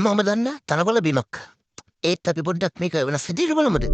හැමෝම දන්න තනකොළ බිමක්. ඒත් අපි පොඩ්ඩක් මේක වෙනස් විදිහට බලමුද?